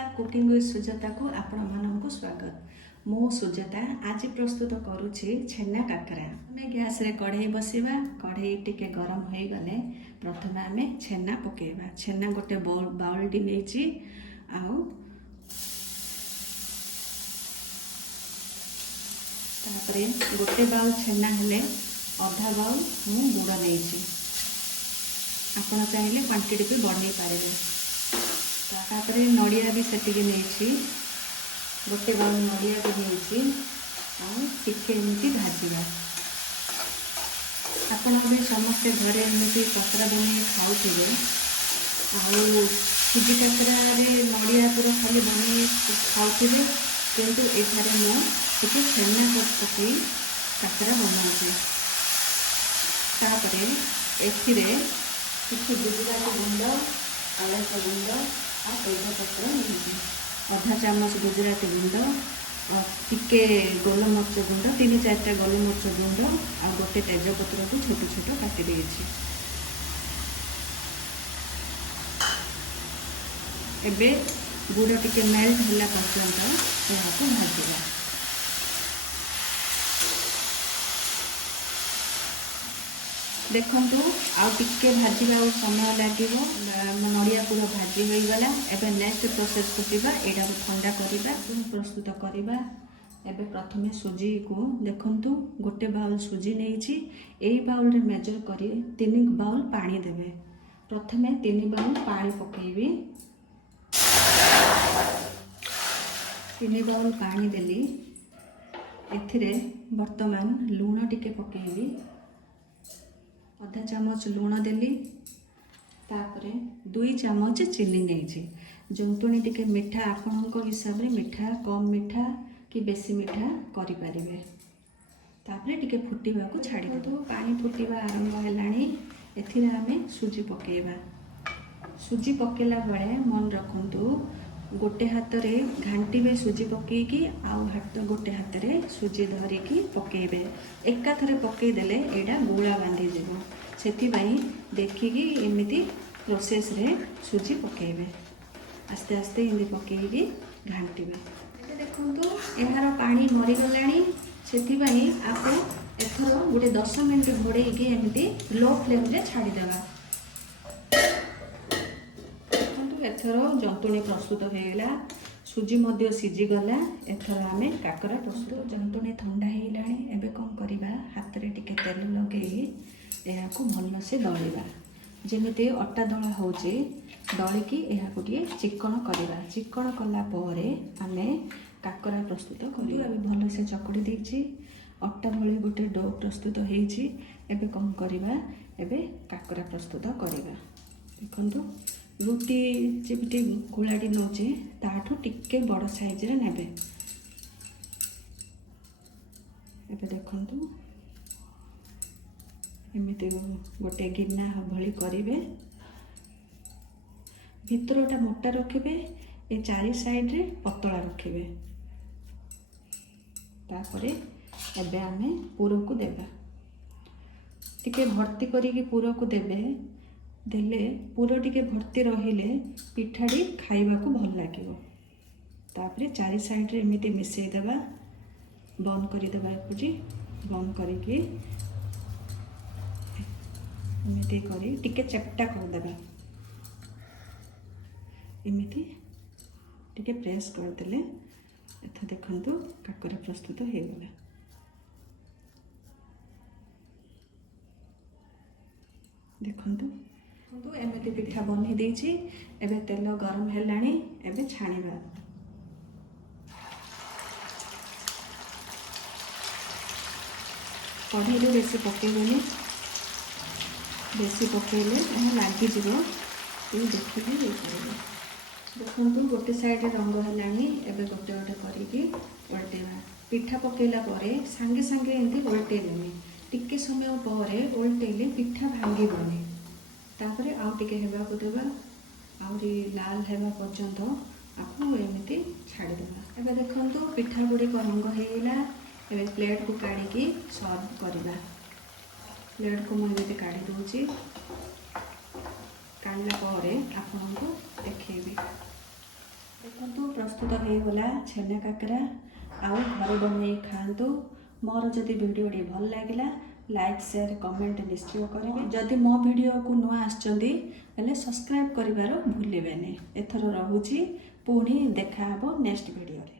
नमस्कार cooking with Sujata को आपण मानक स्वागत। मु सुजाता आज प्रस्तुत करुछि छेना काकरा। आमे गैस रे कढ़ई बसिबा। कढ़ई टिके गरम हो गले प्रथम आमे छेना पकेबा। छेना गोटे बाउल टी नेछि आउ तापरे गोटे बाउल छेना हेले आधा बाउल मु गुड़ नेछि। आपण चाहिले क्वांटिटी भी बढ़ाई पारे। तापरे नड़िया भी सेटिकी नहीं गोटे बाउल नड़िया भी नहीं टिके एमती भाजवा। आपण भी समस्ते घरे एमती काकरा बन खाऊे सुजी काकरा नड़िया पूरा खाली बन खाऊे किंतु एठारे मुझे छेना पकई काकरा बनाऊे। तापरे एथिरे किसी गुजराती गुंड अलैच गुंड आ तेजपत्र नहीं आधा चामच गुजराती गुंड टिके गोलमर्च गुंड 3-4टा गोलमर्च गुंड आ गोटे तेजपत्र को छोट छोट काटी देछि। एबे गुड़ टिके मेल्ट होला पर्यंत यहाँ भाजवा। देखंतु आउ टिके भाजवा और समय लगे नड़िया पूरा भाजी हो गला। एबे नेक्स्ट प्रोसेस को जीवा एटा को ठंडा करिबा प्रस्तुत करिबा। एबे प्रथमे सुजी को देखंतु गोटे बाउल सुजी नेछि एई बाउल रे मेजर करी 3 बाउल पानी देबे। प्रथमे 3 बाउल पानी पकेबी। 3 बाउल पानी देली एथिरे वर्तमान लूण टिके पकेबी। आधा चामच लूण देली। तापरे 2 चामच चीनी नहीं जंतुणी टिके मीठा आपण हिसाब रे मीठा कम मीठा कि बेसी मीठा करि परिबे। तापरे टिके फुटीबा को छाड़ी दो। पानी फुटीबा आरंभ हेलाणी एथिरे आमे सुजी पकेबा। सुजी पकेला बेले मन रखंतु गोटे हाथ रे घांटीबे सुजी पकेकी आउ हाथ गोटे हाथ रे सुजी धरिकी पकेबे। एका थरे पकई देले एडा गोला बांधी जीवो। सेथिबाई देखिकी एमिति प्रोसेस रे सुजी पकेबे। आस्ते आस्ते एमि पकेकी घांटीबे। देखंतु एहार पानी मरी गलाणी सेथिबाई आपे एथरो गोटे 10 मिनिट घोड़ेकी एमिति लो फ्लेम रे छाड़ी देबा। एथर जंतुणी प्रस्तुत होगा। सुजी मध्य सीझी गला। एथर आमे काकरा प्रस्तुत। जंतुणी ठंडा होगा। एबे कौन करबा हाथ रे टिके तेल लगे यहाँ को भल से दलिबा। जेमिति अटा दला होचे दलिकी यहाँ को टिके चिकन करबा। चिकन कला परे आमे काकरा प्रस्तुत करबा। अबे भल से चकड़ी देछि अटा भली गोटे डो प्रस्तुत होईछि। एबे कौन करबा एबे काकरा प्रस्तुत करबा। देखंतु रुटी जेमिति गोलाटी नौचे ताठू टिके बड़ साइज रे नेबे। एबे देखंतु एमिति गोटे गिन्ना भली करिवे। भितरटा मोटा रखिबे ए चारि साइड रे पतला रखिबे। तापरे एबे आमे पूरो को देबा। टिके भर्ती करिके पूरो को देबे। देले पूरा टिके भर्ती रहिले पिठाड़ी खाइबा को भल लागिवो। तापरे चारि साइड रे एमिति मिसई देबा। बंद करि देबा। एपुजी बंद करिके एमिति करी टिके चपटा कर देबा। एमिति टिके प्रेस कर देले एथा देखंतु काकरा प्रस्तुत हो गला। देखंतु एमती पिठा बनी देछि। एबे तेल गरम हेलाणी एबे छाणीबा। कढ़ई रे बेसी पकेबेनी। बेसी पकेले यहाँ लागिଯିब। ये देखिए देखंतु गोटे साइड रंग हेलाणी। एबे गोटे गोटे करिकी उल्टेबा। पिठा पकेला परे सांगे सांगे एमती उल्टेबेनी। टिके समय परे उल्टेले पिठा भांगीबनी। तापरे आउ टिके हेबा को देबा। आउरी लाल हेबा पर्यंत आपको एमिति छाड़ी देबा। एबे देखंतु पिठा गुडी को रंग हेला। एबे प्लेट को काढिकी सर्व करबा। प्लेट को मैं एमिति काढी दोछि। काढला परे आपनको देखेबी। देखो प्रस्तुत होगला छेना काकरा आउ घरे बन खातु। मोर जदि वीडियोटी भल लगे लाइक शेयर कमेंट निश्चय करेंगे। जदि मो वीडियो को नुआ आसचंदी सब्सक्राइब करिवार भूलिबेनी। एथर रहुची पुणी देखा हबो नेक्स्ट वीडियो रे।